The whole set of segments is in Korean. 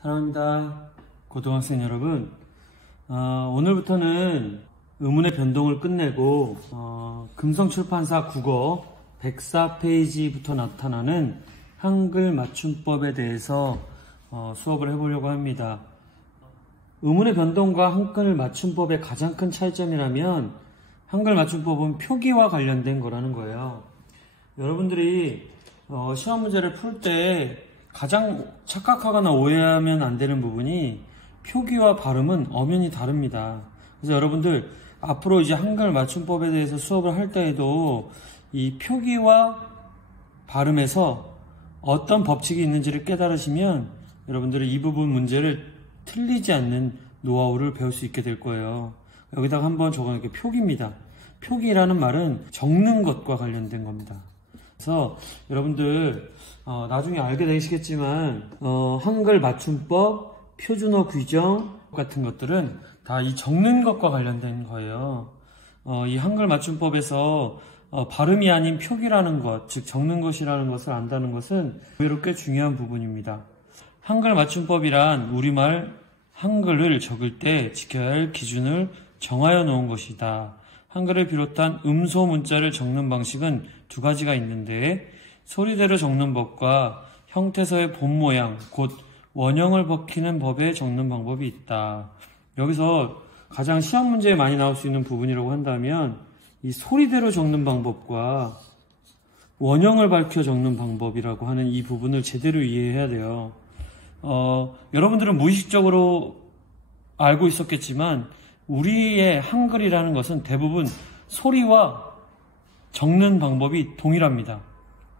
사랑합니다. 고등학생 여러분, 오늘부터는 의문의 변동을 끝내고 금성출판사 국어 104페이지부터 나타나는 한글 맞춤법에 대해서 수업을 해보려고 합니다. 의문의 변동과 한글 맞춤법의 가장 큰 차이점이라면 한글 맞춤법은 표기와 관련된 거라는 거예요. 여러분들이 시험 문제를 풀 때 가장 착각하거나 오해하면 안 되는 부분이 표기와 발음은 엄연히 다릅니다. 그래서 여러분들 앞으로 이제 한글 맞춤법에 대해서 수업을 할 때에도 이 표기와 발음에서 어떤 법칙이 있는지를 깨달으시면 여러분들은 이 부분 문제를 틀리지 않는 노하우를 배울 수 있게 될 거예요. 여기다가 한번 적어놓을게요. 표기입니다. 표기라는 말은 적는 것과 관련된 겁니다. 그래서 여러분들 나중에 알게 되시겠지만 한글 맞춤법, 표준어 규정 같은 것들은 다 이 적는 것과 관련된 거예요. 이 한글 맞춤법에서 발음이 아닌 표기라는 것, 즉 적는 것이라는 것을 안다는 것은 의외로 꽤 중요한 부분입니다. 한글 맞춤법이란 우리말 한글을 적을 때 지켜야 할 기준을 정하여 놓은 것이다. 한글을 비롯한 음소 문자를 적는 방식은 두 가지가 있는데 소리대로 적는 법과 형태서의 본 모양, 곧 원형을 벗기는 법에 적는 방법이 있다. 여기서 가장 시험 문제에 많이 나올 수 있는 부분이라고 한다면 이 소리대로 적는 방법과 원형을 밝혀 적는 방법이라고 하는 이 부분을 제대로 이해해야 돼요. 여러분들은 무의식적으로 알고 있었겠지만 우리의 한글이라는 것은 대부분 소리와 적는 방법이 동일합니다.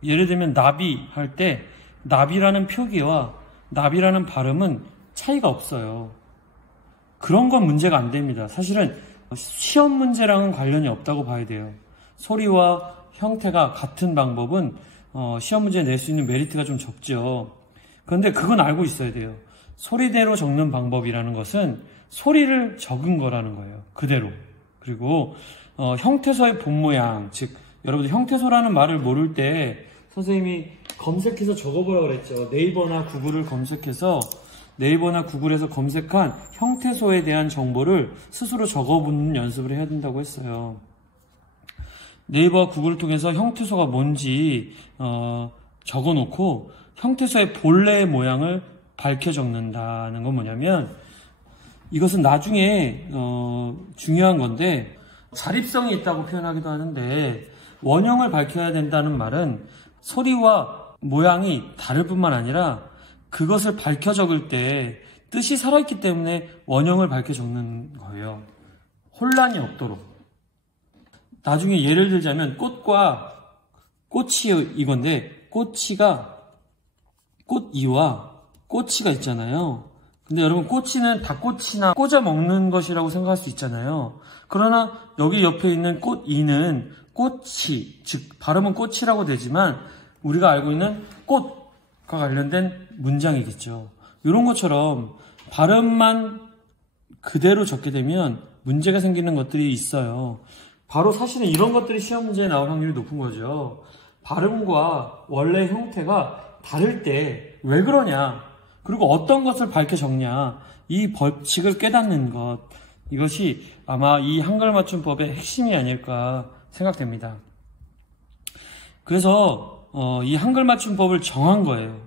예를 들면 나비 할 때 나비라는 표기와 나비라는 발음은 차이가 없어요. 그런 건 문제가 안 됩니다. 사실은 시험 문제랑은 관련이 없다고 봐야 돼요. 소리와 형태가 같은 방법은 시험 문제에 낼 수 있는 메리트가 좀 적죠. 그런데 그건 알고 있어야 돼요. 소리대로 적는 방법이라는 것은 소리를 적은 거라는 거예요. 그대로. 그리고 형태서의 본 모양, 즉 여러분들 형태소라는 말을 모를 때 선생님이 검색해서 적어보라고 그랬죠. 네이버나 구글을 검색해서 네이버나 구글에서 검색한 형태소에 대한 정보를 스스로 적어보는 연습을 해야 된다고 했어요. 네이버와 구글을 통해서 형태소가 뭔지 적어놓고 형태소의 본래의 모양을 밝혀 적는다는 건 뭐냐면 이것은 나중에 중요한 건데 자립성이 있다고 표현하기도 하는데 원형을 밝혀야 된다는 말은 소리와 모양이 다를 뿐만 아니라 그것을 밝혀 적을 때 뜻이 살아있기 때문에 원형을 밝혀 적는 거예요. 혼란이 없도록. 나중에 예를 들자면 꽃과 꽃이 이건데 꽃이가 꽃이와 꼬치가 있잖아요. 근데 여러분 꼬치는 닭꼬치나 꽂아 먹는 것이라고 생각할 수 있잖아요. 그러나 여기 옆에 있는 꽃이는 꼬치, 즉 발음은 꼬치라고 되지만 우리가 알고 있는 꽃과 관련된 문장이겠죠. 이런 것처럼 발음만 그대로 적게 되면 문제가 생기는 것들이 있어요. 바로 사실은 이런 것들이 시험 문제에 나올 확률이 높은 거죠. 발음과 원래 형태가 다를 때 왜 그러냐, 그리고 어떤 것을 밝혀 적냐, 이 법칙을 깨닫는 것, 이것이 아마 이 한글 맞춤법의 핵심이 아닐까 생각됩니다. 그래서 이 한글 맞춤법을 정한 거예요.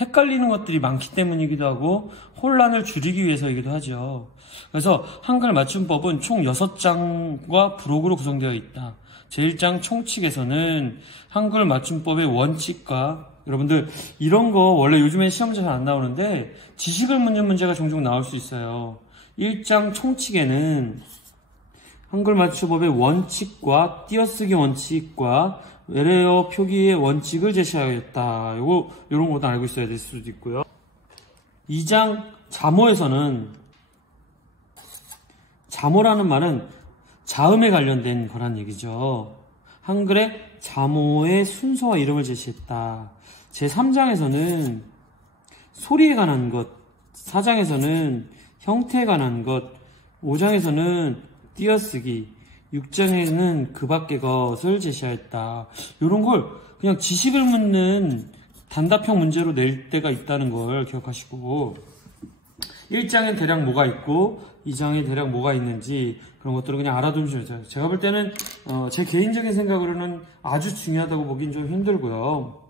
헷갈리는 것들이 많기 때문이기도 하고 혼란을 줄이기 위해서이기도 하죠. 그래서 한글 맞춤법은 총 6장과 부록으로 구성되어 있다. 제1장 총칙에서는 한글 맞춤법의 원칙과 여러분들 이런 거 원래 요즘에 시험 문제 잘 안 나오는데 지식을 묻는 문제가 종종 나올 수 있어요. 1장 총칙에는 한글 맞춤법의 원칙과 띄어쓰기 원칙과 외래어 표기의 원칙을 제시하겠다. 요런 것도 알고 있어야 될 수도 있고요. 2장 자모에서는 자모라는 말은 자음에 관련된 거란 얘기죠. 한글의 자모의 순서와 이름을 제시했다. 제3장에서는 소리에 관한 것, 4장에서는 형태에 관한 것, 5장에서는 띄어쓰기, 6장에는 그 밖의 것을 제시하였다. 이런 걸 그냥 지식을 묻는 단답형 문제로 낼 때가 있다는 걸 기억하시고, 1장엔 대략 뭐가 있고 2장에 대략 뭐가 있는지 그런 것들을 그냥 알아두시면 돼요. 제가 볼 때는 제 개인적인 생각으로는 아주 중요하다고 보긴 좀 힘들고요.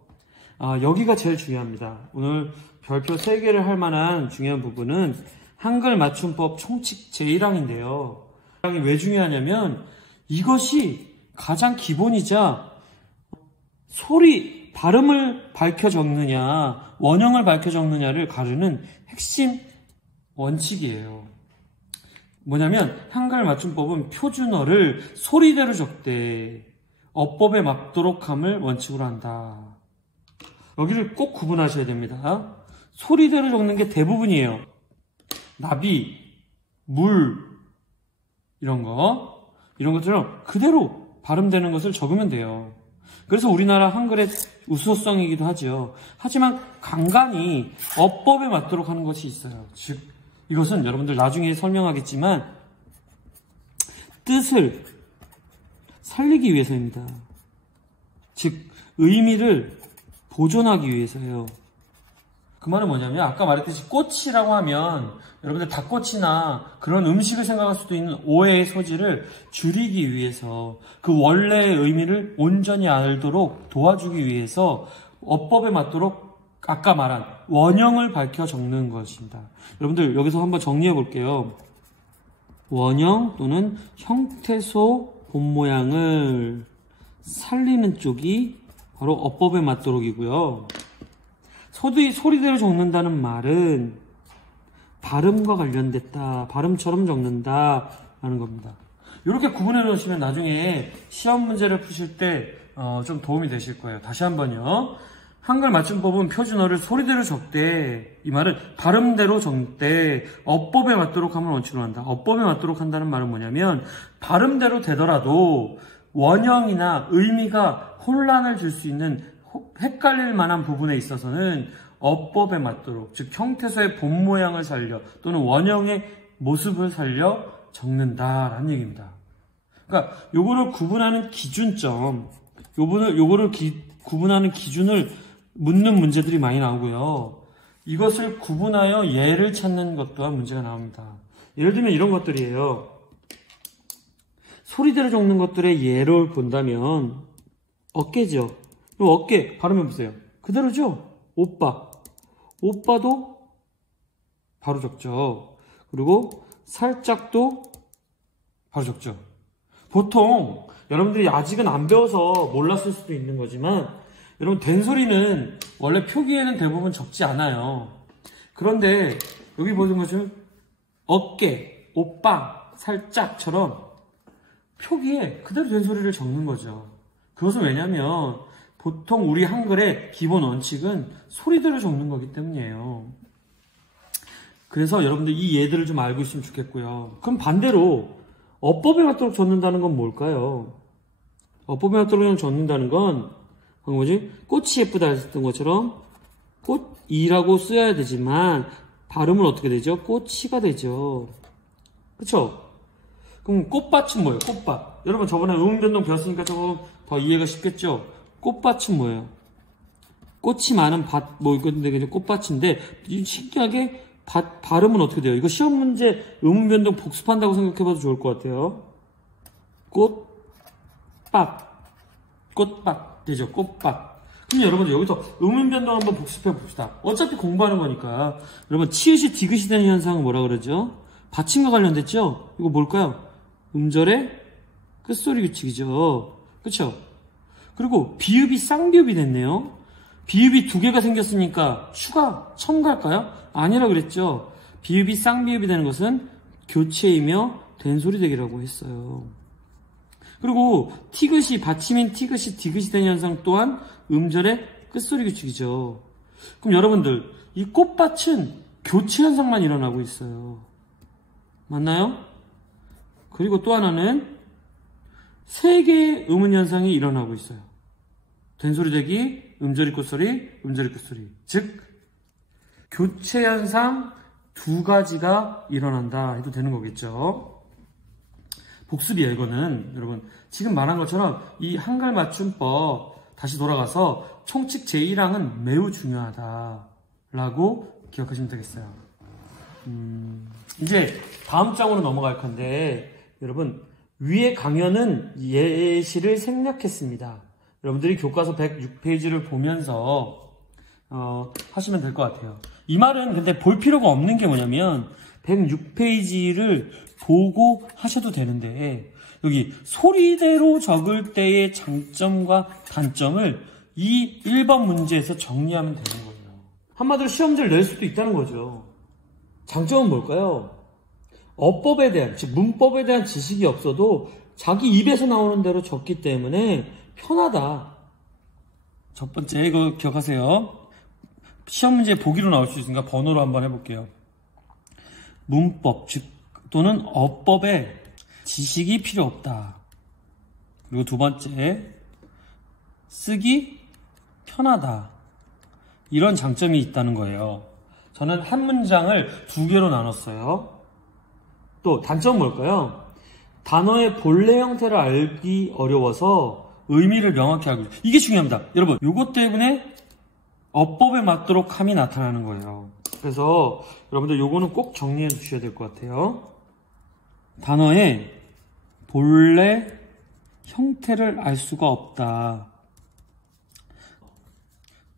여기가 제일 중요합니다. 오늘 별표 3개를 할 만한 중요한 부분은 한글 맞춤법 총칙 제1항인데요. 이 왜 중요하냐면 이것이 가장 기본이자 소리, 발음을 밝혀 적느냐, 원형을 밝혀 적느냐를 가르는 핵심 원칙이에요. 뭐냐면 한글 맞춤법은 표준어를 소리대로 적되 어법에 맞도록 함을 원칙으로 한다. 여기를 꼭 구분하셔야 됩니다. 소리대로 적는 게 대부분이에요. 나비, 물 이런 것처럼 그대로 발음되는 것을 적으면 돼요. 그래서 우리나라 한글의 우수성이기도 하죠. 하지만 간간히 어법에 맞도록 하는 것이 있어요. 즉 이것은 여러분들 나중에 설명하겠지만 뜻을 살리기 위해서입니다. 즉 의미를 보존하기 위해서예요. 그 말은 뭐냐면 아까 말했듯이 꽃이라고 하면 여러분들 닭꼬치나 그런 음식을 생각할 수도 있는 오해의 소지를 줄이기 위해서 그 원래의 의미를 온전히 알도록 도와주기 위해서 어법에 맞도록 아까 말한 원형을 밝혀 적는 것입니다. 여러분들 여기서 한번 정리해 볼게요. 원형 또는 형태소 본 모양을 살리는 쪽이 바로 어법에 맞도록이고요. 소리대로 적는다는 말은 발음과 관련됐다, 발음처럼 적는다 라는 겁니다. 이렇게 구분해 놓으시면 나중에 시험 문제를 푸실 때 좀 도움이 되실 거예요. 다시 한번요. 한글 맞춤법은 표준어를 소리대로 적되, 이 말은 발음대로 적되 어법에 맞도록 함을 원칙으로 한다. 어법에 맞도록 한다는 말은 뭐냐면 발음대로 되더라도 원형이나 의미가 혼란을 줄 수 있는 헷갈릴 만한 부분에 있어서는 어법에 맞도록, 즉 형태소의 본 모양을 살려 또는 원형의 모습을 살려 적는다라는 얘기입니다. 그러니까 요거를 구분하는 기준점, 요거를 구분하는 기준을 묻는 문제들이 많이 나오고요. 이것을 구분하여 예를 찾는 것 또한 문제가 나옵니다. 예를 들면 이런 것들이에요. 소리대로 적는 것들의 예를 본다면 어깨죠. 그럼 어깨 발음해보세요. 그대로죠? 오빠. 오빠도 바로 적죠. 그리고 살짝도 바로 적죠. 보통 여러분들이 아직은 안 배워서 몰랐을 수도 있는 거지만 여러분 된소리는 원래 표기에는 대부분 적지 않아요. 그런데 여기 보는 것처럼 어깨, 오빠, 살짝처럼 표기에 그대로 된소리를 적는 거죠. 그것은 왜냐면 보통 우리 한글의 기본 원칙은 소리대로 적는 거기 때문이에요. 그래서 여러분들 이 예들을 좀 알고 있으면 좋겠고요. 그럼 반대로 어법에 맞도록 적는다는 건 뭘까요? 어법에 맞도록 적는다는 건 방금 뭐지? 꽃이 예쁘다 했던 것처럼 꽃이라고 써야 되지만 발음은 어떻게 되죠? 꽃이가 되죠. 그쵸? 그럼 꽃밭은 뭐예요? 꽃밭. 여러분 저번에 음운변동 배웠으니까 조금 더 이해가 쉽겠죠? 꽃밭은 뭐예요? 꽃이 많은 밭, 이건데 그냥 꽃밭인데 신기하게 발음은 어떻게 돼요? 이거 시험 문제 음운변동 복습한다고 생각해봐도 좋을 것 같아요. 꽃밭 되죠? 꽃밭. 그럼 여러분들 여기서 음운변동 한번 복습해 봅시다. 어차피 공부하는 거니까. 여러분 치읓이 디귿이 되는 현상은 뭐라 그러죠? 받침과 관련됐죠? 이거 뭘까요? 음절의 끝소리 규칙이죠. 그쵸? 그리고 비읍이 쌍비읍이 됐네요. 비읍이 두 개가 생겼으니까 추가, 첨가할까요? 아니라 그랬죠. 비읍이 쌍비읍이 되는 것은 교체이며 된소리되기라고 했어요. 그리고 티귿이, 받침인 티귿이 디귿이 되는 현상 또한 음절의 끝소리 규칙이죠. 그럼 여러분들 이 꽃밭은 교체 현상만 일어나고 있어요. 맞나요? 그리고 또 하나는 세 개의 음운 현상이 일어나고 있어요. 된소리 되기, 음절이 끝소리, 음절이 끝소리. 즉 교체 현상 두 가지가 일어난다 해도 되는 거겠죠. 복습이에요. 이거는 여러분 지금 말한 것처럼 이 한글 맞춤법 다시 돌아가서 총칙 제1항은 매우 중요하다라고 기억하시면 되겠어요. 이제 다음 장으로 넘어갈 건데, 여러분, 위의 강연은 예시를 생략했습니다. 여러분들이 교과서 106페이지를 보면서 하시면 될 것 같아요. 이 말은 근데 볼 필요가 없는 게 뭐냐면 106페이지를 보고 하셔도 되는데, 여기 소리대로 적을 때의 장점과 단점을 이 1번 문제에서 정리하면 되는 거예요. 한마디로 시험지를 낼 수도 있다는 거죠. 장점은 뭘까요? 어법에 대한, 즉 문법에 대한 지식이 없어도 자기 입에서 나오는 대로 적기 때문에 편하다. 첫 번째, 이거 기억하세요. 시험 문제 보기로 나올 수 있으니까 번호로 한번 해볼게요. 문법, 즉 또는 어법에 지식이 필요 없다. 그리고 두 번째, 쓰기 편하다. 이런 장점이 있다는 거예요. 저는 한 문장을 두 개로 나눴어요. 또 단점은 뭘까요? 단어의 본래 형태를 알기 어려워서 의미를 명확히 알고, 이게 중요합니다. 여러분, 이것 때문에 어법에 맞도록 함이 나타나는 거예요. 그래서 여러분들 요거는 꼭 정리해 주셔야 될 것 같아요. 단어의 본래 형태를 알 수가 없다.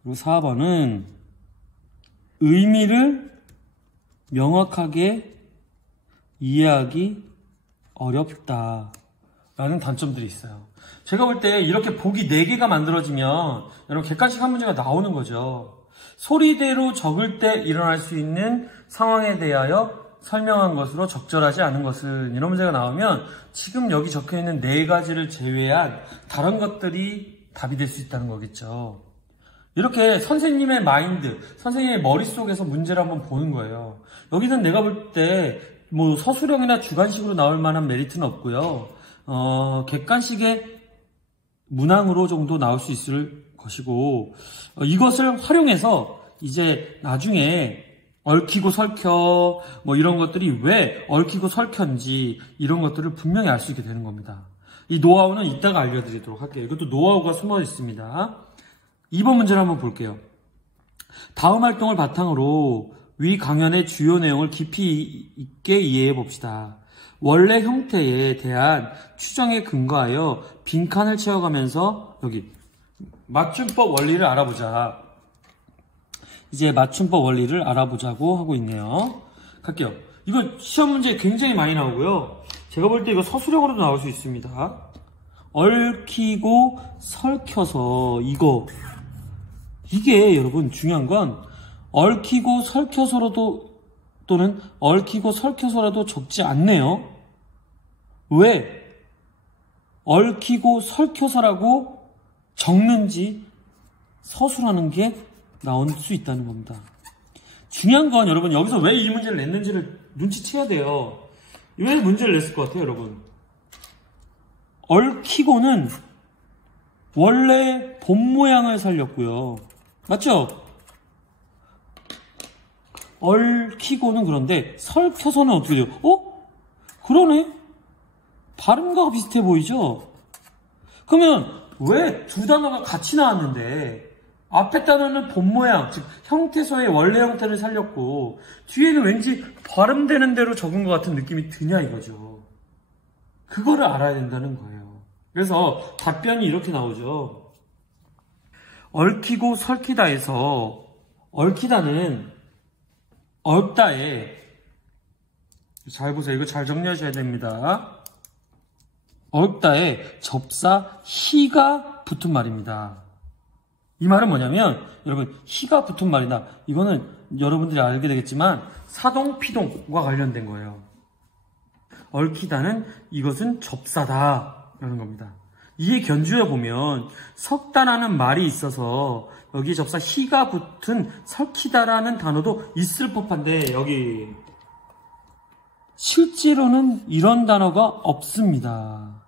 그리고 4번은 의미를 명확하게 이해하기 어렵다 라는 단점들이 있어요. 제가 볼 때 이렇게 보기 4개가 만들어지면 여러분 객관식 한 문제가 나오는 거죠. 소리대로 적을 때 일어날 수 있는 상황에 대하여 설명한 것으로 적절하지 않은 것은, 이런 문제가 나오면 지금 여기 적혀있는 4가지를 제외한 다른 것들이 답이 될 수 있다는 거겠죠. 이렇게 선생님의 마인드, 선생님의 머릿속에서 문제를 한번 보는 거예요. 여기는 내가 볼 때 뭐 서술형이나 주관식으로 나올 만한 메리트는 없고요. 객관식의 문항으로 정도 나올 수 있을 것이고, 이것을 활용해서 이제 나중에 얽히고 설켜 뭐 이런 것들이 왜 얽히고 설켜인지 이런 것들을 분명히 알 수 있게 되는 겁니다. 이 노하우는 이따가 알려드리도록 할게요. 이것도 노하우가 숨어 있습니다. 2번 문제를 한번 볼게요. 다음 활동을 바탕으로 위 강연의 주요 내용을 깊이 있게 이해해 봅시다. 원래 형태에 대한 추정에 근거하여 빈칸을 채워가면서 여기 맞춤법 원리를 알아보자. 이제 맞춤법 원리를 알아보자고 하고 있네요. 갈게요. 이거 시험 문제 굉장히 많이 나오고요. 제가 볼 때 이거 서술형으로도 나올 수 있습니다. 얽히고 설켜서, 이게 여러분 중요한 건 얽히고 설켜서라도 또는 얽히고 설켜서라도 적지 않네요. 왜 얽히고 설켜서라고 적는지 서술하는 게 나올 수 있다는 겁니다. 중요한 건 여러분 여기서 왜 이 문제를 냈는지를 눈치채야 돼요. 왜 문제를 냈을 것 같아요, 여러분? 얽히고는 원래 본 모양을 살렸고요. 맞죠? 얽히고는 그런데 설켜서는 어떻게 돼요? 그러네? 발음과 비슷해 보이죠? 그러면 왜 두 단어가 같이 나왔는데 앞에 단어는 본 모양, 즉 형태소의 원래 형태를 살렸고 뒤에는 왠지 발음되는 대로 적은 것 같은 느낌이 드냐 이거죠. 그거를 알아야 된다는 거예요. 그래서 답변이 이렇게 나오죠. 얽히고 설키다에서 얽히다는 얽다에, 잘 보세요. 이거 잘 정리하셔야 됩니다. 얽다에 접사 히가 붙은 말입니다. 이 말은 뭐냐면 여러분 히가 붙은 말이다. 이거는 여러분들이 알게 되겠지만 사동, 피동과 관련된 거예요. 얽히다는 이것은 접사다 라는 겁니다. 이에 견주어 보면 석다라는 말이 있어서 여기 접사 히가 붙은 설키다라는 단어도 있을 법한데 여기 실제로는 이런 단어가 없습니다.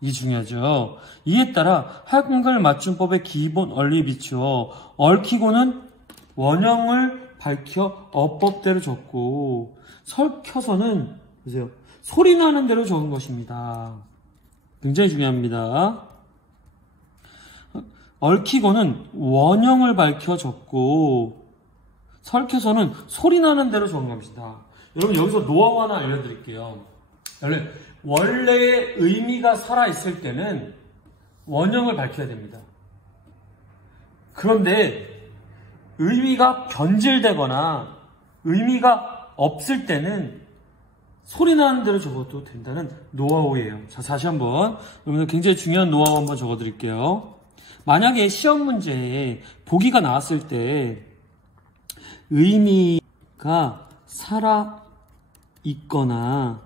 이게 중요하죠. 이에 따라 한글 맞춤법의 기본 원리에 비추어 얽히고는 원형을 밝혀 어법대로 적고 설켜서는 보세요. 소리 나는 대로 적은 것입니다. 굉장히 중요합니다. 얽히고는 원형을 밝혀 적고 설켜서는 소리 나는 대로 적은 겁니다. 여러분 여기서 노하우 하나 알려드릴게요. 원래의 의미가 살아있을 때는 원형을 밝혀야 됩니다. 그런데 의미가 변질되거나 의미가 없을 때는 소리 나는 대로 적어도 된다는 노하우예요. 자, 다시 한번 여러분들 굉장히 중요한 노하우 한번 적어드릴게요. 만약에 시험 문제에 보기가 나왔을 때 의미가 살아있거나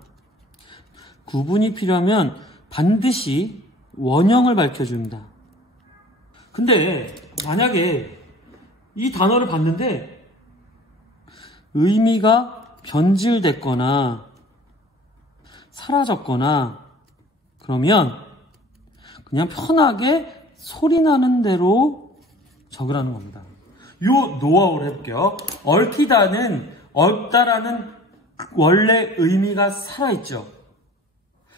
구분이 필요하면 반드시 원형을 밝혀준다. 근데 만약에 이 단어를 봤는데 의미가 변질됐거나 사라졌거나 그러면 그냥 편하게 소리 나는 대로 적으라는 겁니다. 요 노하우를 해볼게요. 얽히다는 얽다라는 원래 의미가 살아있죠.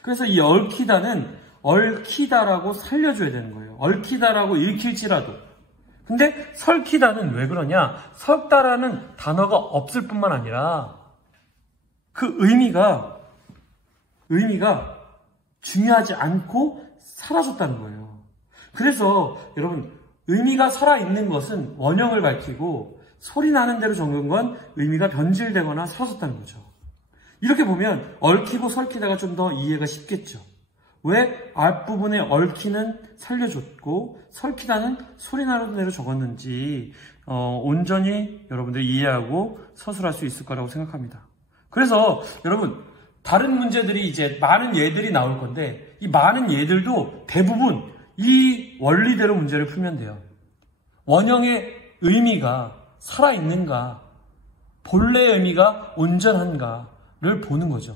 그래서 이 얽히다는 얽히다라고 살려줘야 되는 거예요. 얽히다라고 읽힐지라도. 근데 설키다는 왜 그러냐? 설다라는 단어가 없을 뿐만 아니라 그 의미가 중요하지 않고 사라졌다는 거예요. 그래서 여러분 의미가 살아있는 것은 원형을 밝히고 소리 나는 대로 적은 건 의미가 변질되거나 사라졌다는 거죠. 이렇게 보면 얽히고 설키다가 좀 더 이해가 쉽겠죠. 왜 앞부분에 얽히는 살려줬고 설키다는 소리 나는 대로 적었는지 온전히 여러분들이 이해하고 서술할 수 있을 거라고 생각합니다. 그래서 여러분 다른 문제들이 이제 많은 예들이 나올 건데 이 많은 예들도 대부분 이 원리대로 문제를 풀면 돼요. 원형의 의미가 살아있는가, 본래의 의미가 온전한가를 보는 거죠.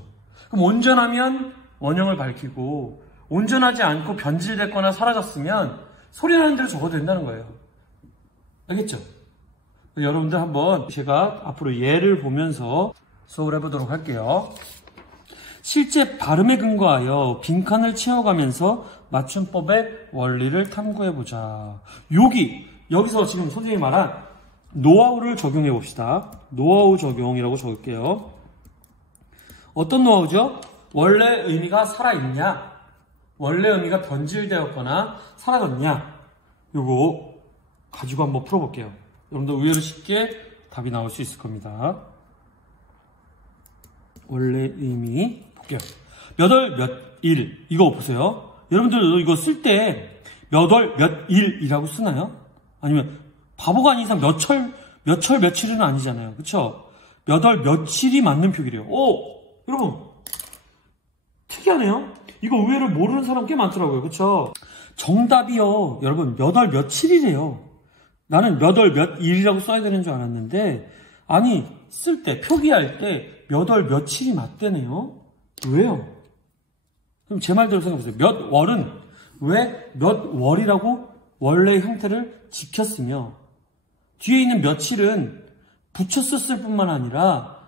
그럼 온전하면 원형을 밝히고 온전하지 않고 변질됐거나 사라졌으면 소리 나는 대로 적어도 된다는 거예요. 알겠죠? 여러분들 한번 제가 앞으로 예를 보면서 수업을 해보도록 할게요. 실제 발음에 근거하여 빈칸을 채워가면서 맞춤법의 원리를 탐구해보자. 여기서 지금 선생님이 말한 노하우를 적용해 봅시다. 노하우 적용이라고 적을게요. 어떤 노하우죠? 원래 의미가 살아있냐? 원래 의미가 변질되었거나 사라졌냐? 요거 가지고 한번 풀어볼게요. 여러분들 의외로 쉽게 답이 나올 수 있을 겁니다. 원래 의미 볼게요. 몇 월 몇 일 이거 보세요. 여러분들 이거 쓸 때 몇 월 몇 일이라고 쓰나요? 아니면 바보가 아닌 이상 몇 철 며칠은 아니잖아요. 그쵸? 몇 월 며칠이 맞는 표기래요. 여러분 특이하네요. 이거 의외로 모르는 사람 꽤 많더라고요. 그쵸? 정답이요. 여러분 몇 월 며칠이래요. 나는 몇 월 몇 일이라고 써야 되는 줄 알았는데 아니 쓸 때 표기할 때 몇 월 며칠이 맞대네요. 왜요? 그럼 제 말대로 생각해보세요. 몇 월은 왜 몇 월이라고 원래의 형태를 지켰으며 뒤에 있는 며칠은 붙여 썼을 뿐만 아니라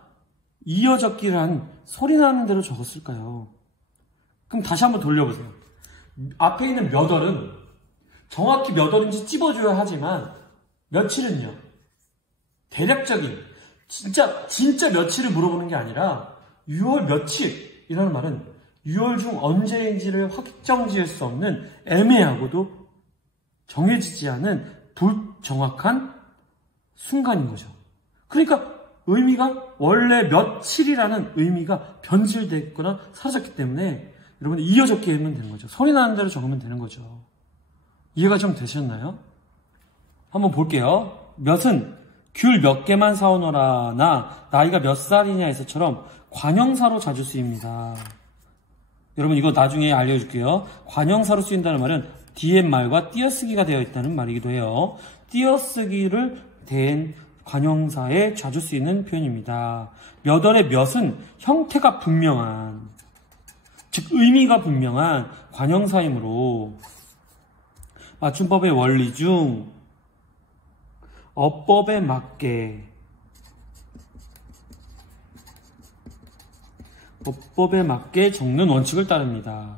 이어 적기를 한 소리 나는 대로 적었을까요? 그럼 다시 한번 돌려보세요. 앞에 있는 몇 월은 정확히 몇 월인지 찝어줘야 하지만 며칠은요. 대략적인 진짜 며칠을 물어보는 게 아니라 6월 며칠이라는 말은 6월 중 언제인지를 확정 지을 수 없는 애매하고도 정해지지 않은 불정확한 순간인 거죠. 그러니까 의미가 원래 며칠이라는 의미가 변질됐거나 사라졌기 때문에 여러분 이어 적기 하면 되는 거죠. 소리 나는 대로 적으면 되는 거죠. 이해가 좀 되셨나요? 한번 볼게요. 몇은 귤 몇 개만 사오너라 나 나이가 몇 살이냐에서처럼 관형사로 자주 쓰입니다. 여러분 이거 나중에 알려줄게요. 관형사로 쓰인다는 말은 뒤에 말과 띄어쓰기가 되어 있다는 말이기도 해요. 띄어쓰기를 댄 관형사에 자주 쓰이는 표현입니다. 몇 월의 몇은 형태가 분명한, 즉 의미가 분명한 관형사이므로 맞춤법의 원리 중 어법에 맞게 적는 원칙을 따릅니다.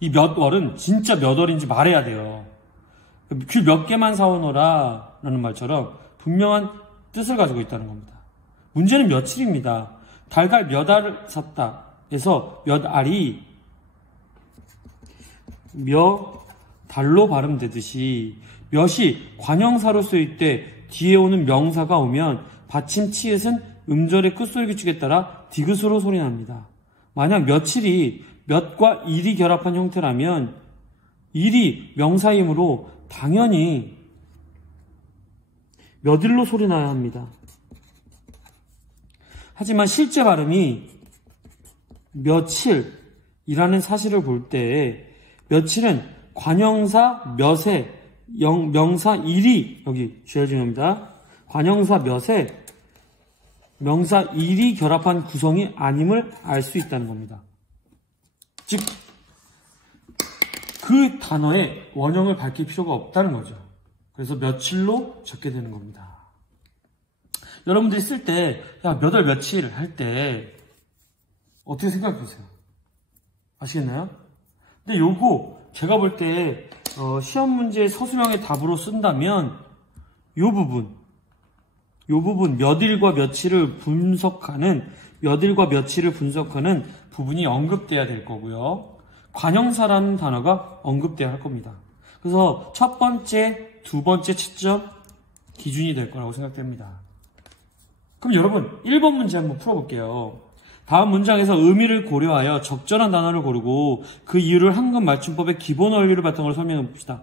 이 몇 월은 진짜 몇 월인지 말해야 돼요. 귤 몇 개만 사오너라 라는 말처럼 분명한 뜻을 가지고 있다는 겁니다. 문제는 며칠입니다. 달걀 몇 알을 샀다 해서 몇 알이 몇 달로 발음되듯이 몇이 관형사로 쓰일 때 뒤에 오는 명사가 오면 받침 치읓은 음절의 끝소리 규칙에 따라 디귿으로 소리납니다. 만약 며칠이 몇과 일이 결합한 형태라면 일이 명사이므로 당연히 몇일로 소리나야 합니다. 하지만 실제 발음이 며칠이라는 사실을 볼 때 며칠은 관형사 몇에 명사 일이 여기 주의할 중요합니다. 관형사 몇에 명사 일이 결합한 구성이 아님을 알 수 있다는 겁니다. 즉, 그 단어의 원형을 밝힐 필요가 없다는 거죠. 그래서 며칠로 적게 되는 겁니다. 여러분들이 쓸 때, 야, 몇 월 며칠 할 때, 어떻게 생각해 보세요? 아시겠나요? 근데 요거, 제가 볼 때, 시험 문제 서술형의 답으로 쓴다면, 요 부분, 몇일과 며칠을 분석하는 부분이 언급돼야 될 거고요. 관형사라는 단어가 언급돼야 할 겁니다. 그래서 첫 번째, 두 번째 채점 기준이 될 거라고 생각됩니다. 그럼 여러분 1번 문제 한번 풀어볼게요. 다음 문장에서 의미를 고려하여 적절한 단어를 고르고 그 이유를 한글 맞춤법의 기본 원리를 바탕으로 설명해 봅시다.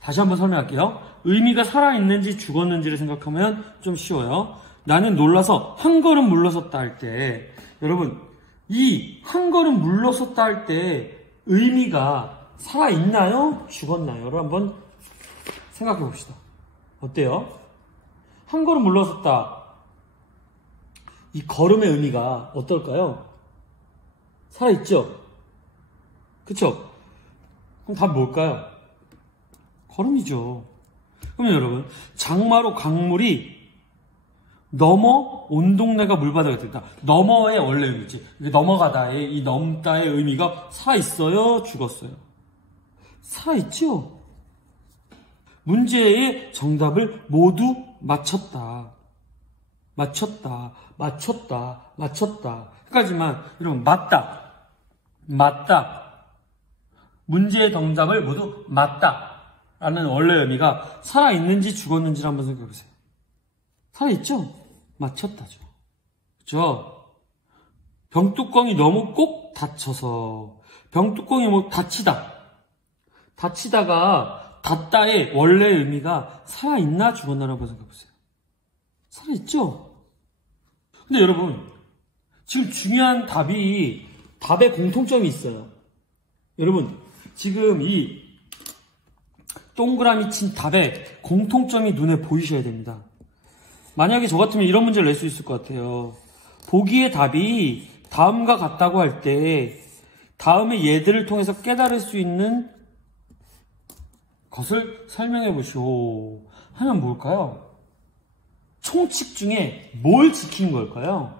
다시 한번 설명할게요. 의미가 살아있는지 죽었는지를 생각하면 좀 쉬워요. 나는 놀라서 한 걸음 물러섰다 할 때, 여러분 이 한 걸음 물러섰다 할 때 의미가 살아있나요? 죽었나요?를 한번 생각해 봅시다. 어때요? 한 걸음 물러섰다. 이 걸음의 의미가 어떨까요? 살아있죠? 그쵸? 그럼 답 뭘까요? 걸음이죠. 그러면 여러분, 장마로 강물이 넘어 온 동네가 물바다가 됐다. 넘어의 원래 의미지. 넘어가다의 이 넘다의 의미가 살아있어요? 죽었어요? 살아있죠? 문제의 정답을 모두 맞췄다. 하지만 여러분 맞다. 문제의 정답을 모두 맞다라는 원래 의미가 살아있는지 죽었는지를 한번 생각해 보세요. 살아있죠? 맞췄다죠. 그렇죠? 병뚜껑이 너무 꼭 닫혀서 병뚜껑이 뭐 닫히다가 닫다의 원래 의미가 살아있나 죽었나라고 한번 생각해 보세요. 살아있죠? 근데 여러분, 지금 중요한 답의 공통점이 있어요. 여러분, 지금 이 동그라미 친 답의 공통점이 눈에 보이셔야 됩니다. 만약에 저 같으면 이런 문제를 낼 수 있을 것 같아요. 보기의 답이 다음과 같다고 할 때 다음에 얘들을 통해서 깨달을 수 있는 것을 설명해 보시오 하면 뭘까요? 총칙 중에 뭘 지킨 걸까요?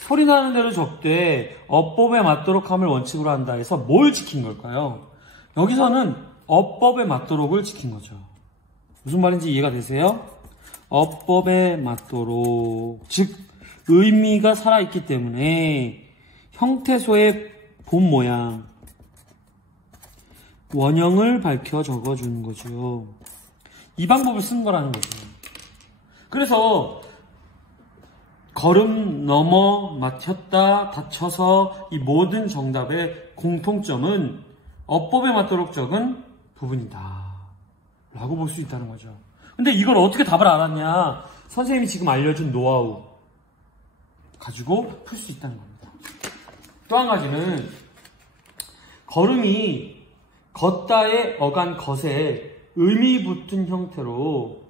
소리나는 대로 적되 어법에 맞도록 함을 원칙으로 한다 해서 뭘 지킨 걸까요? 여기서는 어법에 맞도록을 지킨 거죠. 무슨 말인지 이해가 되세요? 어법에 맞도록, 즉 의미가 살아있기 때문에 형태소의 본 모양, 원형을 밝혀 적어주는 거죠. 이 방법을 쓴 거라는 거죠. 그래서 걸음, 넘어, 맞췄다, 닫혀서 이 모든 정답의 공통점은 어법에 맞도록 적은 부분이다 라고 볼 수 있다는 거죠. 근데 이걸 어떻게 답을 알았냐? 선생님이 지금 알려준 노하우 가지고 풀 수 있다는 겁니다. 또 한 가지는 걸음이 걷다의 어간 겉에 음이 붙은 형태로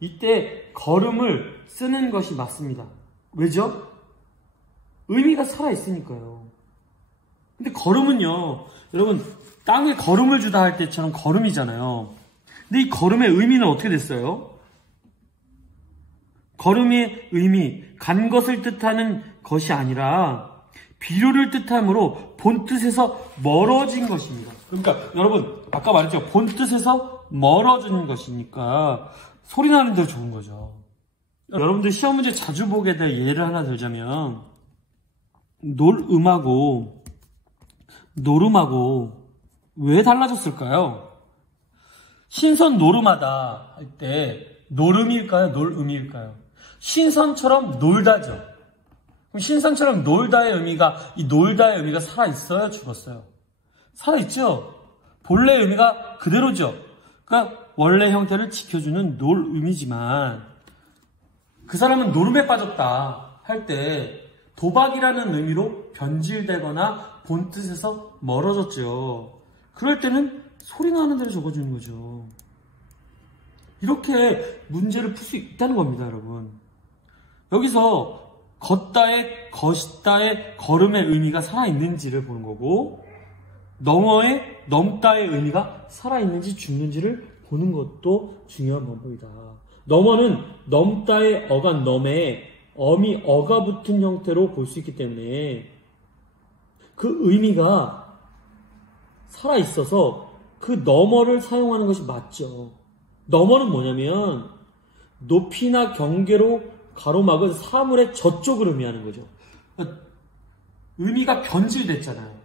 이때 걸음을 쓰는 것이 맞습니다. 왜죠? 의미가 살아있으니까요. 근데 걸음은요, 여러분 땅에 걸음을 주다 할 때처럼 걸음이잖아요. 근데 이 걸음의 의미는 어떻게 됐어요? 걸음의 의미, 간 것을 뜻하는 것이 아니라 비료를 뜻하므로 본뜻에서 멀어진 것입니다. 그러니까 여러분 아까 말했죠. 본뜻에서 멀어진 것이니까 소리 나는 대로 적은 거죠. 여러분들 시험 문제 자주 보게 될 예를 하나 들자면 놀음하고 노름하고 왜 달라졌을까요? 신선 노름하다 할 때 노름일까요? 놀음일까요? 신선처럼 놀다죠. 그럼 신선처럼 놀다의 의미가, 이 놀다의 의미가 살아있어요? 죽었어요? 살아있죠? 본래의 의미가 그대로죠. 그러니까 원래 형태를 지켜주는 놀음이지만 그 사람은 노름에 빠졌다 할 때 도박이라는 의미로 변질되거나 본뜻에서 멀어졌죠. 그럴 때는 소리 나는 대로 적어주는 거죠. 이렇게 문제를 풀 수 있다는 겁니다, 여러분. 여기서 걷다의, 것있다의 걸음의 의미가 살아있는지를 보는 거고, 넘어의, 넘다의 의미가 살아있는지 죽는지를 보는 것도 중요한 방법이다. 넘어는 넘다의 어가 넘에 어미 어가 붙은 형태로 볼 수 있기 때문에 그 의미가 살아있어서 그 너머를 사용하는 것이 맞죠. 너머는 뭐냐면 높이나 경계로 가로막은 사물의 저쪽을 의미하는 거죠. 의미가 변질됐잖아요.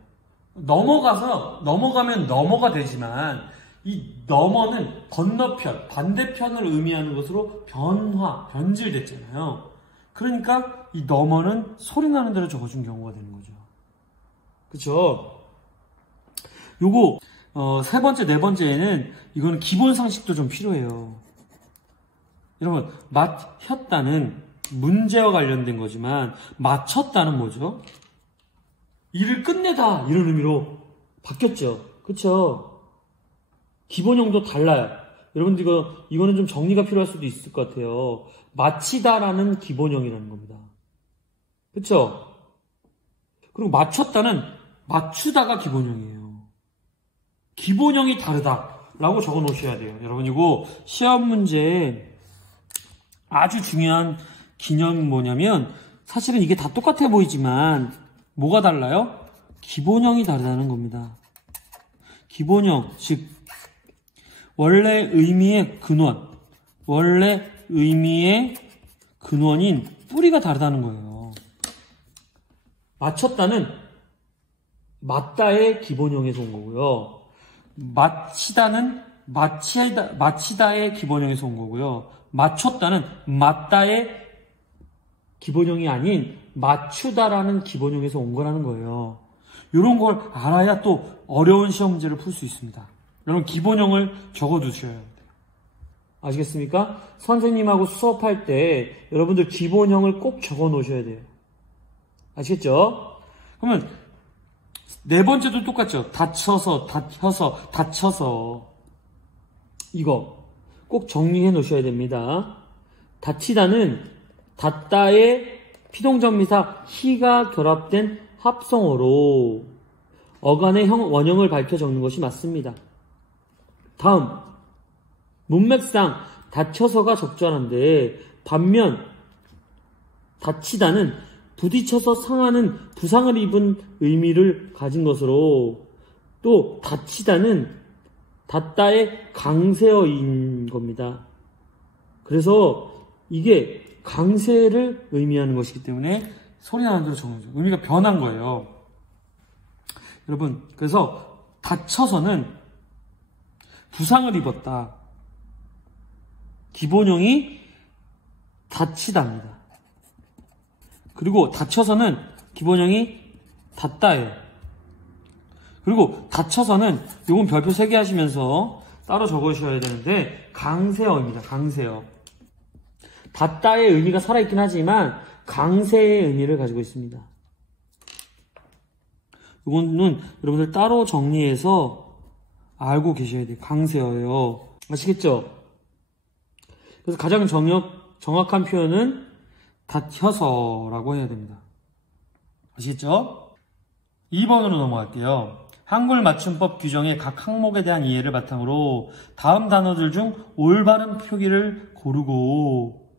넘어가면 넘어가 되지만 이 넘어는 건너편, 반대편을 의미하는 것으로 변질됐잖아요. 그러니까 이 넘어는 소리 나는 대로 적어준 경우가 되는 거죠. 그쵸? 요거 세 번째, 네 번째에는 이거는 기본 상식도 좀 필요해요. 여러분, 맞혔다는 문제와 관련된 거지만 맞췄다는 뭐죠? 일을 끝내다 이런 의미로 바뀌었죠. 그쵸? 기본형도 달라요. 여러분들 이거는 좀 정리가 필요할 수도 있을 것 같아요. 마치다라는 기본형이라는 겁니다. 그쵸? 그리고 맞췄다는 맞추다가 기본형이에요. 기본형이 다르다라고 적어 놓으셔야 돼요. 여러분 이거 시험 문제에 아주 중요한 기념이 뭐냐면 사실은 이게 다 똑같아 보이지만 뭐가 달라요? 기본형이 다르다는 겁니다. 기본형, 즉 원래 의미의 근원인 뿌리가 다르다는 거예요. 맞췄다는 맞다의 기본형에서 온 거고요. 마치다는 마치다의 기본형에서 온 거고요. 맞췄다는 맞다의 기본형이 아닌 맞추다라는 기본형에서 온 거라는 거예요. 이런 걸 알아야 또 어려운 시험 문제를 풀 수 있습니다. 여러분 기본형을 적어두셔야 돼요. 아시겠습니까? 선생님하고 수업할 때 여러분들 기본형을 꼭 적어 놓으셔야 돼요. 아시겠죠? 그러면 네 번째도 똑같죠. 다쳐서, 다쳐서 이거 꼭 정리해 놓으셔야 됩니다. 다치다는 닫다의 피동전미사 희가 결합된 합성어로 어간의 원형을 밝혀 적는 것이 맞습니다. 다음 문맥상 다쳐서가 적절한데 반면 다치다는 부딪혀서 상하는 부상을 입은 의미를 가진 것으로 또 다치다는 닫다의 강세어인 겁니다. 그래서 이게 강세를 의미하는 것이기 때문에 소리 나는 대로 적는 거죠. 의미가 변한 거예요. 여러분, 그래서 다쳐서는 부상을 입었다. 기본형이 다치다입니다. 그리고 다쳐서는 기본형이 닫다예요. 그리고 다쳐서는 요건 별표 3개 하시면서 따로 적으셔야 되는데 강세어입니다. 강세어. 닫다의 의미가 살아있긴 하지만 강세의 의미를 가지고 있습니다. 이거는 여러분들 따로 정리해서 알고 계셔야 돼요. 강세어예요. 아시겠죠? 그래서 가장 정확한 표현은 다쳐서라고 해야 됩니다. 아시겠죠? 2번으로 넘어갈게요. 한글 맞춤법 규정의 각 항목에 대한 이해를 바탕으로 다음 단어들 중 올바른 표기를 고르고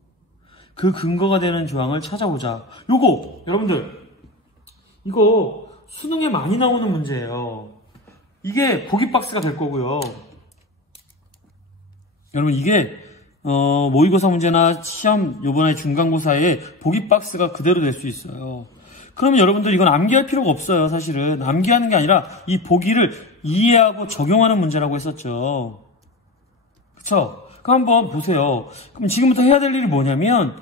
그 근거가 되는 조항을 찾아보자. 요거 여러분들 이거 수능에 많이 나오는 문제예요. 이게 보기 박스가 될 거고요. 여러분 이게 모의고사 문제나 시험 요번에 중간고사에 보기 박스가 그대로 될 수 있어요. 그러면 여러분들 이건 암기할 필요가 없어요. 사실은 암기하는 게 아니라 이 보기를 이해하고 적용하는 문제라고 했었죠. 그쵸? 그럼 한번 보세요. 그럼 지금부터 해야 될 일이 뭐냐면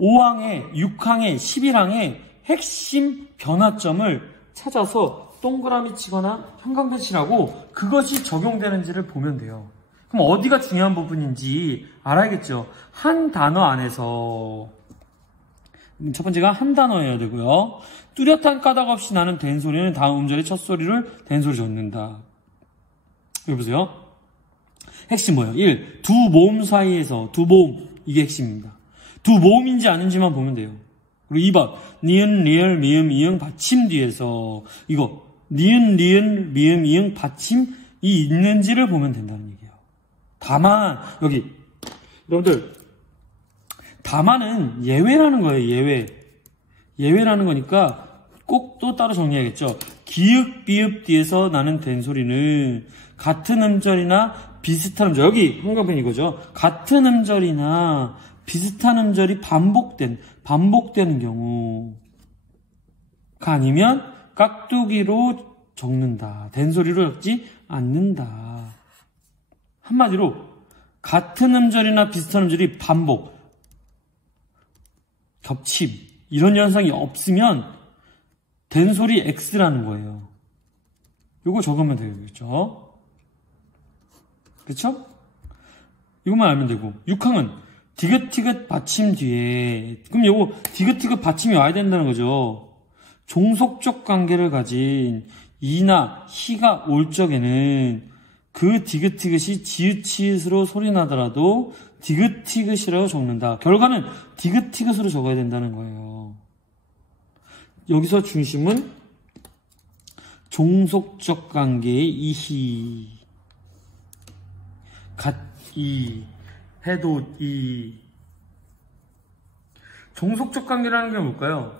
5항에 6항에 11항에 핵심 변화점을 찾아서 동그라미 치거나 형광펜 칠하고 그것이 적용되는지를 보면 돼요. 그럼 어디가 중요한 부분인지 알아야겠죠. 한 단어 안에서 첫 번째가 한 단어여야 되고요. 뚜렷한 까닭 없이 나는 된소리는 다음 음절의 첫 소리를 된소리 젓는다. 여기 보세요. 핵심 뭐예요? 1. 두 모음 사이에서 두 모음. 이게 핵심입니다. 두 모음인지 아닌지만 보면 돼요. 그리고 2번. 니은, 리을, 미음, 이응, 받침 뒤에서 이거 니은, 리은, 미음, 이응, 받침이 있는지를 보면 된다는 얘기예요. 다만 여기 여러분들 다만은 예외라는 거예요. 예외라는 거니까 꼭 또 따로 정리해야겠죠. 기읍, 비읍 뒤에서 나는 된소리는 같은 음절이나 비슷한 음절, 여기 형광펜 이거죠. 같은 음절이나 비슷한 음절이 반복되는 경우가 아니면 깍두기로 적는다. 된소리로 적지 않는다. 한마디로 같은 음절이나 비슷한 음절이 반복, 겹침 이런 현상이 없으면 된소리 X라는 거예요. 요거 적으면 되겠죠? 그쵸? 이것만 알면 되고 6항은 디귿디귿 받침 뒤에 그럼 요거 디귿디귿 받침이 와야 된다는 거죠. 종속적 관계를 가진 이나 희가 올 적에는 그 디귿디귿이 지읒치읒으로 소리 나더라도 디귿디귿이라고 적는다. 결과는 디귿디귿으로 적어야 된다는 거예요. 여기서 중심은 종속적 관계의 이희, 갓이, 해돋이. 종속적 관계라는 게 뭘까요?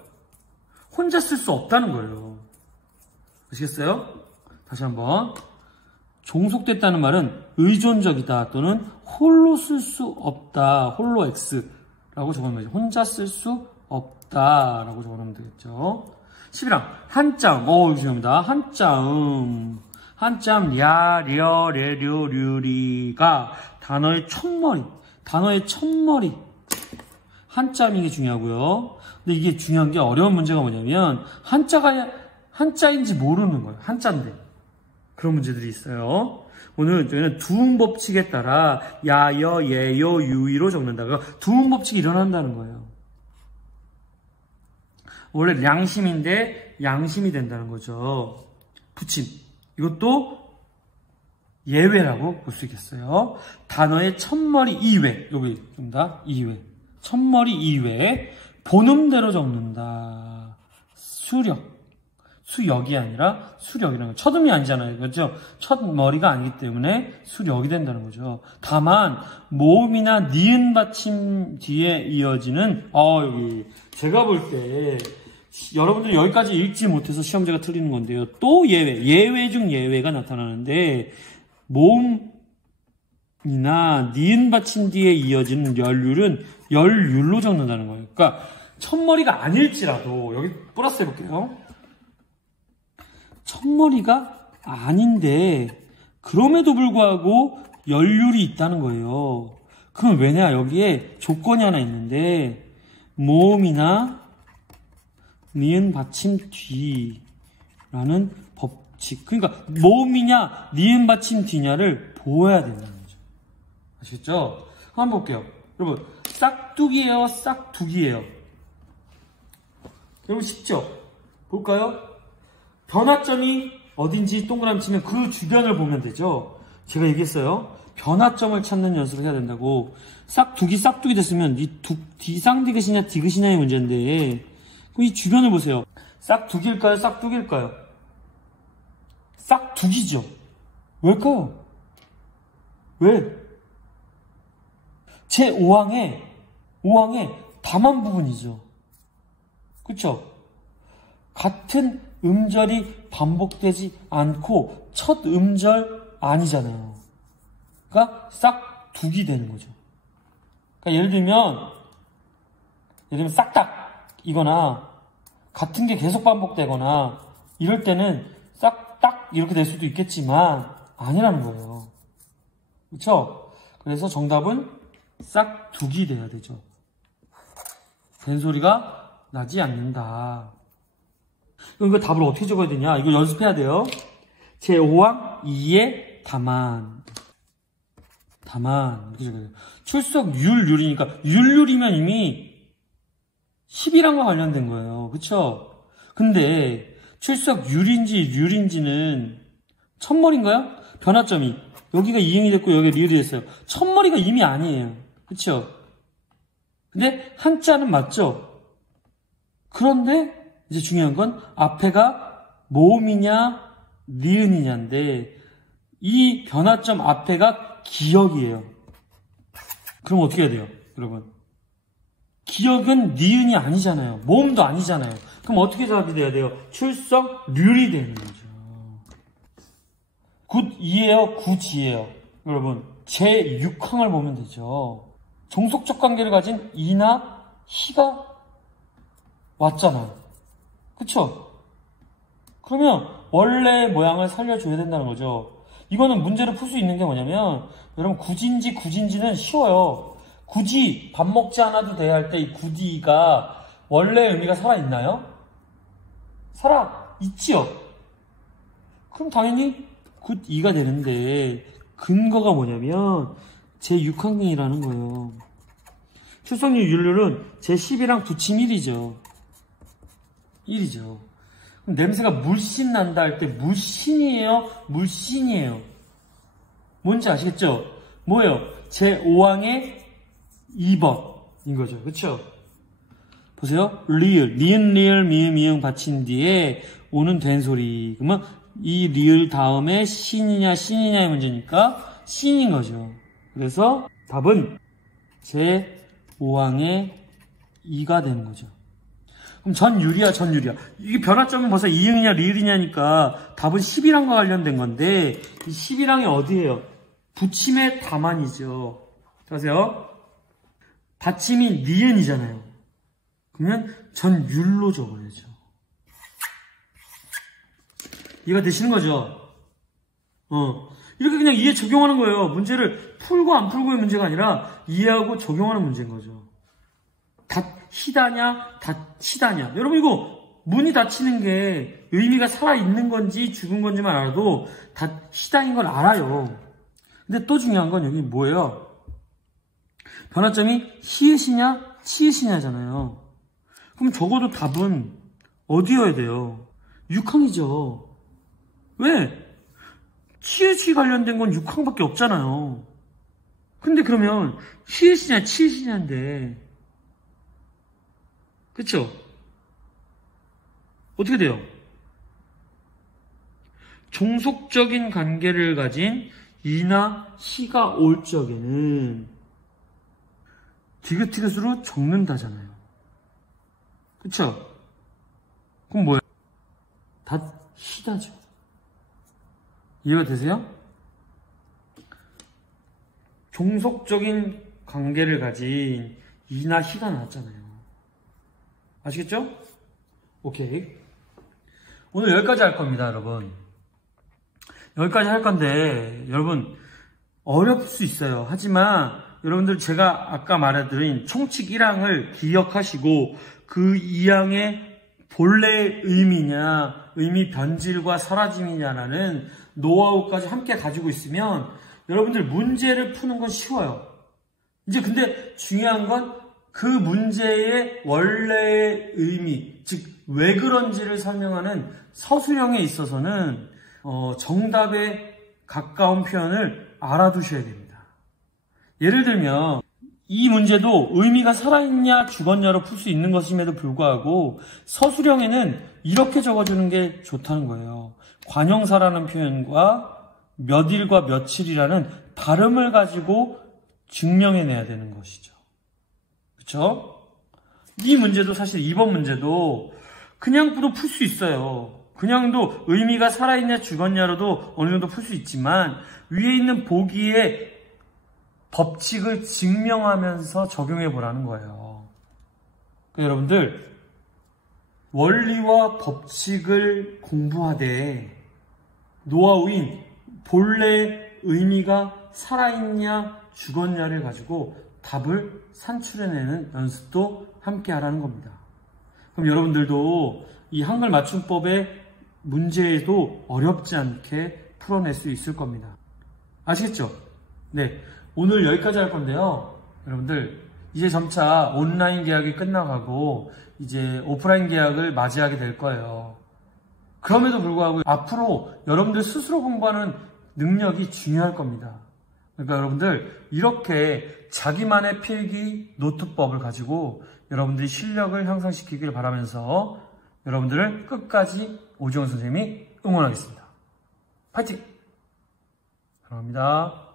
혼자 쓸 수 없다는 거예요. 아시겠어요? 다시 한번. 종속됐다는 말은 의존적이다 또는 홀로 쓸 수 없다. 홀로 X라고 적으면 되죠. 혼자 쓸 수 없다라고 적으면 되겠죠. 11항 한자음. 이거 중요합니다. 한자음 야, 려, 레, 료, 류리가 단어의 첫머리 한자음인 게 중요하고요. 근데 이게 중요한 게 어려운 문제가 뭐냐면 한자가 한자인지 모르는 거예요. 한자인데 그런 문제들이 있어요. 오늘 저희는 두음 법칙에 따라 야, 여, 예, 요, 유이로 적는다. 두음 법칙이 일어난다는 거예요. 원래 양심인데 양심이 된다는 거죠. 붙임. 이것도 예외라고 볼 수 있겠어요. 단어의 첫머리 이외. 여기입니다. 이외. 첫머리 이외. 본음대로 적는다. 수역이 아니라 수력이라는 거예요. 첫음이 아니잖아요. 그렇죠? 첫 머리가 아니기 때문에 수력이 된다는 거죠. 다만 모음이나 니은 받침 뒤에 이어지는 여기 제가 볼 때 여러분들이 여기까지 읽지 못해서 시험제가 틀리는 건데요. 또 예외 중 예외가 나타나는데 모음이나 니은 받침 뒤에 이어지는 열률은 열률로 적는다는 거예요. 그러니까 첫머리가 아닐지라도 여기 플러스 해볼게요. 첫머리가 아닌데 그럼에도 불구하고 열률이 있다는 거예요. 그럼 왜냐? 여기에 조건이 하나 있는데 모음이나 니은 받침 뒤라는 법칙. 그러니까 모음이냐 니은 받침 뒤냐를 보아야 된다는 거죠. 아시겠죠? 한번 볼게요. 여러분 싹둑이에요? 싹둑이에요? 여러분 쉽죠? 볼까요? 변화점이 어딘지 동그라미 치면 그 주변을 보면 되죠. 제가 얘기했어요. 변화점을 찾는 연습을 해야 된다고. 싹둑이 됐으면 이 디상디귿이냐 디귿이냐의 문제인데 그럼 이 주변을 보세요. 싹둑일까요? 싹둑일까요? 싹둑이죠. 왜일까요? 왜? 제 5항에 담한 부분이죠. 그쵸? 같은 음절이 반복되지 않고 첫 음절 아니잖아요. 그러니까 싹둑이 되는 거죠. 그러니까 예를 들면 싹딱 이거나 같은 게 계속 반복되거나 이럴 때는 싹딱 이렇게 될 수도 있겠지만 아니라는 거예요. 그렇죠? 그래서 정답은 싹둑이 돼야 되죠. 된소리가 나지 않는다. 그럼 이거 답을 어떻게 적어야 되냐? 이거 연습해야 돼요. 제5항 2의 다만 이렇게 적어야 돼요. 출석 율이니까 율이면 이미 10이랑과 관련된 거예요. 그쵸? 근데 출석 율인지는 첫머리인가요? 변화점이 여기가 이응이 됐고 여기가 리을이 됐어요. 첫머리가 이미 아니에요. 그쵸? 근데 한자는 맞죠? 그런데 이제 중요한 건 앞에가 모음이냐 니은이냐인데 이 변화점 앞에가 기역이에요. 그럼 어떻게 해야 돼요? 여러분, 기역은 니은이 아니잖아요. 모음도 아니잖아요. 그럼 어떻게 답이 돼야 돼요? 출석 률이 되는 거죠. 굿이에요? 굿이에요? 여러분, 제6항을 보면 되죠. 종속적 관계를 가진 이나 희가 왔잖아요. 그쵸? 그러면 원래 모양을 살려줘야 된다는 거죠. 이거는 문제를 풀 수 있는 게 뭐냐면, 여러분, 굳인지는 쉬워요. 굳이 밥 먹지 않아도 돼야 할 때 이 굳이가 원래 의미가 살아있나요? 살아있지요. 그럼 당연히 굿이가 되는데 근거가 뭐냐면 제6항이라는 거예요. 출석률 율률은 제10이랑 부침 1이죠. 1이죠. 그럼 냄새가 물씬 난다 할 때 물씬이에요? 물씬이에요? 뭔지 아시겠죠? 뭐예요? 제5항의 2번인 거죠. 그쵸? 보세요. 리을, 니은, 리을, 미음, 이응 받친 뒤에 오는 된소리. 그러면 이 리을 다음에 신이냐 신이냐의 문제니까 신인 거죠. 그래서 답은 제5항의 2가 되는 거죠. 그럼 전율이야. 이게 변화점은 벌써 이응이냐 리을이냐니까 답은 11항과 관련된 건데 이 11항이 어디예요? 부침의 다만이죠. 보세요. 받침이 니은이잖아요. 그러면 전율로 적어야죠. 이해가 되시는 거죠? 이렇게 그냥 이해 적용하는 거예요. 문제를 풀고 안 풀고의 문제가 아니라 이해하고 적용하는 문제인 거죠. 닫히다냐, 닫히다냐. 여러분, 이거 문이 닫히는 게 의미가 살아있는 건지 죽은 건지만 알아도 닫히다인 걸 알아요. 근데 또 중요한 건 여기 뭐예요? 변화점이 히읗이냐, 치읓이냐잖아요. 그럼 적어도 답은 어디여야 돼요? 6항이죠. 왜? 치읓이 관련된 건 6항밖에 없잖아요. 근데 그러면 히읗이냐 치읓이냐인데 그쵸? 어떻게 돼요? 종속적인 관계를 가진 이나 희가 올 적에는 디귿으로 적는다잖아요. 그쵸? 그럼 뭐예요? 닫히다죠. 이해가 되세요? 종속적인 관계를 가진 이나 희가 나왔잖아요. 아시겠죠? 오케이. 오늘 여기까지 할 겁니다, 여러분. 여기까지 할 건데, 여러분, 어려울 수 있어요. 하지만, 여러분들 제가 아까 말해드린 총칙 1항을 기억하시고, 그 2항의 본래의 의미냐, 의미 변질과 사라짐이냐라는 노하우까지 함께 가지고 있으면, 여러분들 문제를 푸는 건 쉬워요. 이제 근데 중요한 건 그 문제의 원래의 의미, 즉 왜 그런지를 설명하는 서술형에 있어서는 정답에 가까운 표현을 알아두셔야 됩니다. 예를 들면 이 문제도 의미가 살아있냐 죽었냐로 풀 수 있는 것임에도 불구하고 서술형에는 이렇게 적어주는 게 좋다는 거예요. 관형사라는 표현과 몇일과 며칠이라는 발음을 가지고 증명해내야 되는 것이죠. 그렇죠? 이 문제도 사실 2번 문제도 그냥도 풀 수 있어요. 그냥도 의미가 살아있냐 죽었냐로도 어느 정도 풀 수 있지만 위에 있는 보기에 법칙을 증명하면서 적용해 보라는 거예요. 그러니까 여러분들 원리와 법칙을 공부하되 노하우인 본래의 의미가 살아있냐 죽었냐를 가지고 답을 산출해내는 연습도 함께 하라는 겁니다. 그럼 여러분들도 이 한글 맞춤법의 문제에도 어렵지 않게 풀어낼 수 있을 겁니다. 아시겠죠? 네, 오늘 여기까지 할 건데요. 여러분들 이제 점차 온라인 계약이 끝나가고 이제 오프라인 계약을 맞이하게 될 거예요. 그럼에도 불구하고 앞으로 여러분들 스스로 공부하는 능력이 중요할 겁니다. 그러니까 여러분들 이렇게 자기만의 필기 노트법을 가지고 여러분들이 실력을 향상시키길 바라면서 여러분들을 끝까지 오지원 선생님이 응원하겠습니다. 파이팅! 사랑합니다.